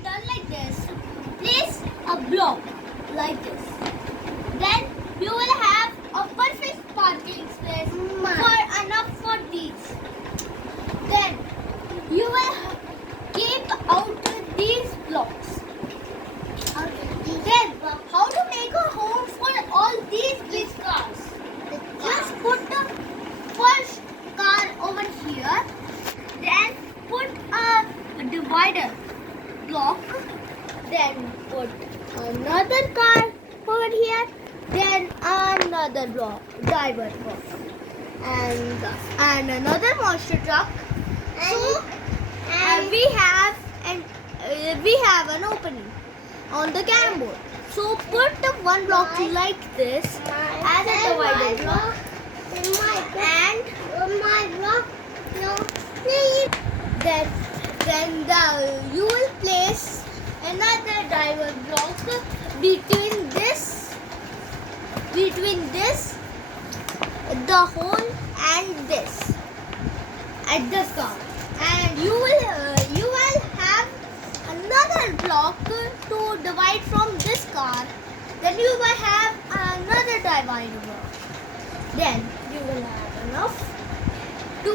have done like this, place a block like this. Then you will have a perfect parking space for enough for these. Then you will keep out these blocks. Then how to make a home for all these big cars? Just put the first car over here. Then put a divider block. Then put another car over here. Then another block, driver block, and another monster truck. So we have an opening on the carrom board. So put the one block like this as a divider block, and then you will place another driver block between this, the hole and this at the car, and you will have another block to divide from this car. Then you will have another divider block. Then you will have enough to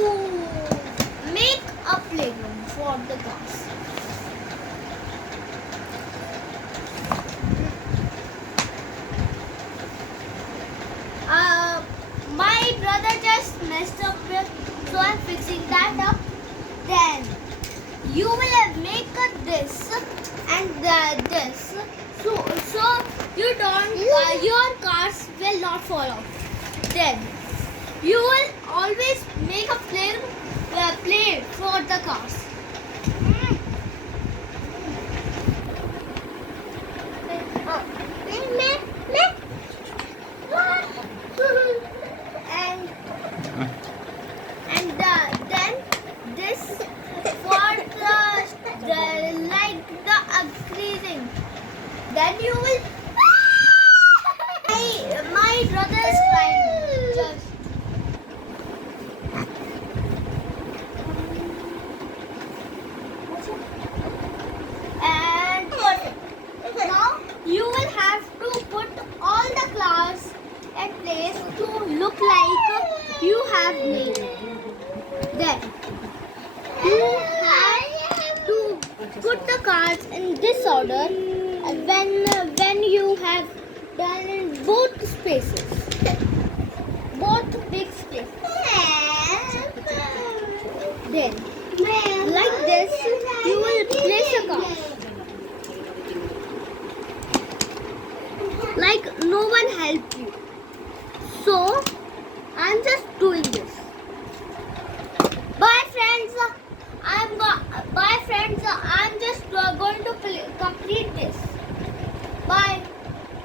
make a playground for the cars. My brother just messed up with, so I'm fixing that up. Then you will make this and this, so you don't your cars will not fall off. Then you will always make a play for the cars. Then this for the like the greasing. Then you will. My brother is crying. Just. And now you will have to put all the cars at place to look like you have made. Then you have to put the cards in this order when you have done in both spaces, both big spaces. Then, like this, you will place a card. Like no one helped you. So, I'm just doing this.